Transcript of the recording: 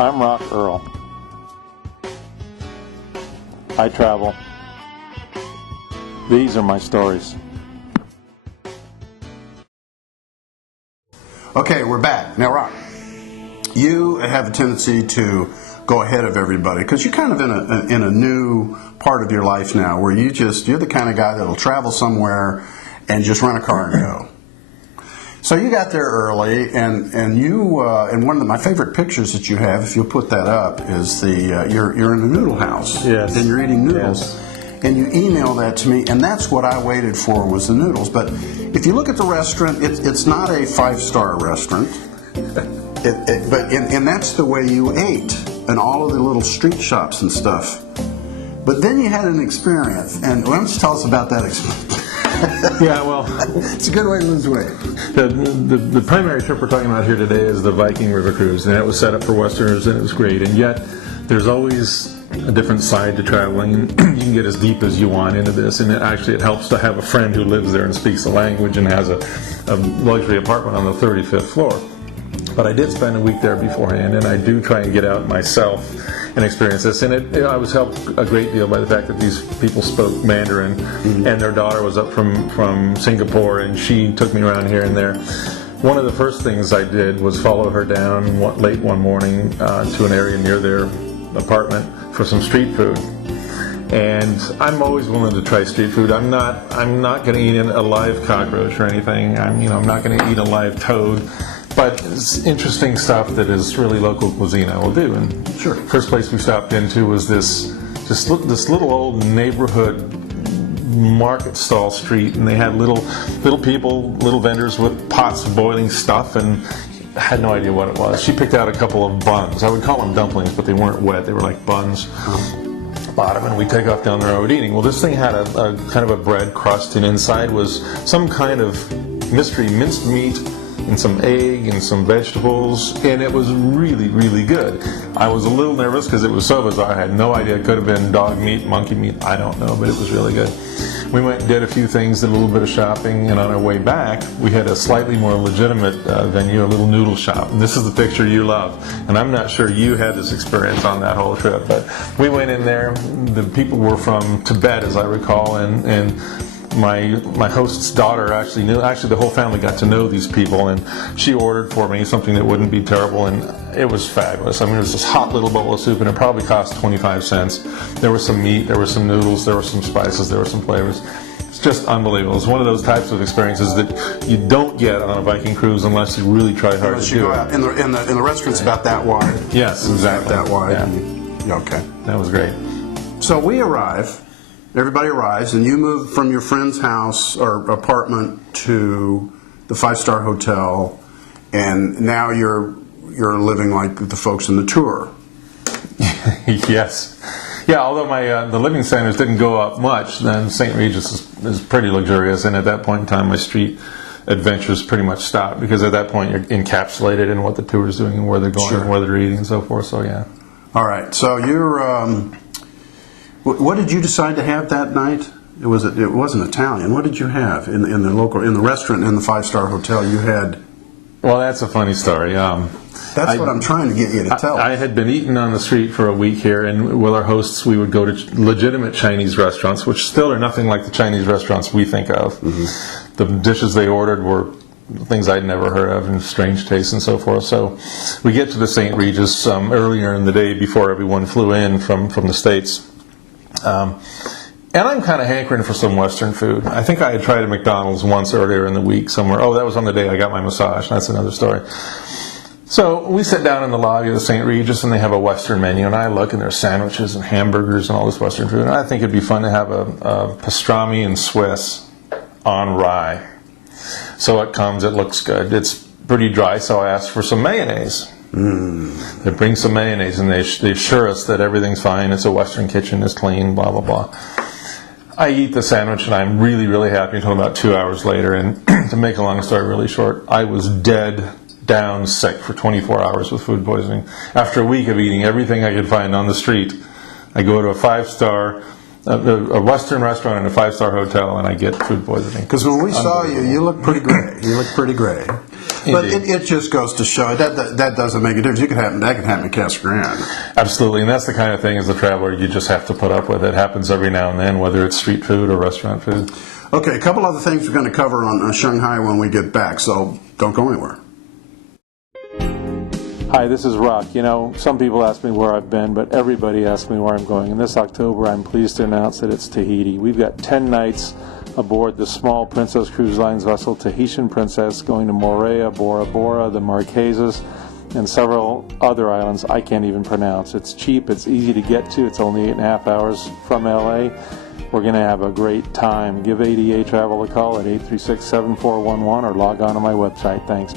I'm Rock Earl. I travel. These are my stories. Okay, we're back. Now, Rock, you have a tendency to go ahead of everybody because you're kind of in a new part of your life now where you're the kind of guy that'll travel somewhere and just rent a car and go. So you got there early, and you and one of my favorite pictures that you have, if you'll put that up, is you're in a noodle house. Yes. And you're eating noodles. Yes. And you emailed that to me, and that's what I waited for was the noodles. But if you look at the restaurant, it's not a 5-star restaurant. And that's the way you ate, and all of the little street shops and stuff. But then you had an experience, and why don't you tell us about that experience? Yeah, well, it's a good way to lose weight. the primary trip we're talking about here today is the Viking River Cruise, and it was set up for Westerners, and it was great. And yet, there's always a different side to traveling. You can get as deep as you want into this, and it helps to have a friend who lives there and speaks the language and has a luxury apartment on the 35th floor. But I did spend a week there beforehand, and I do try and get out myself and experience this. And I was helped a great deal by the fact that these people spoke Mandarin, and their daughter was up from Singapore, and she took me around here and there. One of the first things I did was follow her down late one morning to an area near their apartment for some street food. And I'm always willing to try street food. I'm not going to eat a live cockroach or anything. I'm not going to eat a live toad. But it's interesting stuff that is really local cuisine I will do. And sure. First place we stopped into was this little old neighborhood market stall street, and they had little people, little vendors with pots of boiling stuff, and I had no idea what it was. She picked out a couple of buns. I would call them dumplings, but they weren't wet. They were like buns. Bottom, and we take off down the road eating. Well, this thing had a kind of a bread crust, and inside was some kind of mystery minced meat and some egg and some vegetables, and it was really, really good. I was a little nervous because it was so bizarre. I had no idea. It could have been dog meat, monkey meat, I don't know, but it was really good. We went and did a few things, did a little bit of shopping, and on our way back, we had a slightly more legitimate venue, a little noodle shop. And this is the picture you love. And I'm not sure you had this experience on that whole trip, but we went in there. The people were from Tibet, as I recall, and my host's daughter actually the whole family got to know these people, and she ordered for me something that wouldn't be terrible, and it was fabulous. I mean, it was this hot little bowl of soup, and it probably cost 25 cents. There was some meat, there were some noodles, there were some spices, there were some flavors. It's just unbelievable. It's one of those types of experiences that you don't get on a Viking cruise unless you really try hard to do it. And the restaurant's about that wide. Yes, exactly. About that wide. Yeah. Okay. That was great. So we arrive. Everybody arrives, and you move from your friend's house or apartment to the 5-star hotel, and now you're living like the folks in the tour. Yes. Yeah, although the living standards didn't go up much, then St. Regis is pretty luxurious, and at that point in time my street adventures pretty much stopped, because at that point you're encapsulated in what the tour is doing and where they're going sure. and where they're eating and so forth, so yeah. All right, so you're... what did you decide to have that night? It wasn't Italian. What did you have in the restaurant in the 5-star hotel? You had. Well, that's a funny story. That's what I'm trying to get you to tell. I had been eating on the street for a week here, and with our hosts, we would go to legitimate Chinese restaurants, which still are nothing like the Chinese restaurants we think of. Mm-hmm. The dishes they ordered were things I'd never heard of, and strange tastes and so forth. So we get to the St. Regis earlier in the day before everyone flew in from the States. And I'm kind of hankering for some Western food. I think I had tried a McDonald's once earlier in the week somewhere. Oh, that was on the day I got my massage. That's another story. So we sit down in the lobby of the St. Regis, and they have a Western menu, and I look, and there's sandwiches and hamburgers and all this Western food. And I think it'd be fun to have a pastrami and Swiss on rye. So it comes, it looks good. It's pretty dry, so I asked for some mayonnaise. They bring some mayonnaise, and they assure us that everything's fine. It's a Western kitchen, it's clean, blah, blah, blah. I eat the sandwich, and I'm really, really happy until about 2 hours later. And to make a long story really short, I was dead down sick for 24 hours with food poisoning. After a week of eating everything I could find on the street, I go to a 5-star, a Western restaurant in a 5-star hotel, and I get food poisoning. Because when we saw you, you looked pretty gray. You looked pretty gray. But Indeed. it just goes to show that doesn't make a difference. That could happen in Casa Grande. Absolutely, and that's the kind of thing as a traveler you just have to put up with. It happens every now and then, whether it's street food or restaurant food. Okay, a couple other things we're going to cover on Shanghai when we get back, so don't go anywhere. Hi, this is Rock. You know, some people ask me where I've been, but everybody asks me where I'm going. And this October, I'm pleased to announce that it's Tahiti. We've got 10 nights aboard the small Princess Cruise Lines vessel Tahitian Princess, going to Moorea, Bora Bora, the Marquesas, and several other islands I can't even pronounce. It's cheap, it's easy to get to, it's only 8.5 hours from LA. We're going to have a great time. Give ADA Travel a call at 836-7411 or log on to my website. Thanks.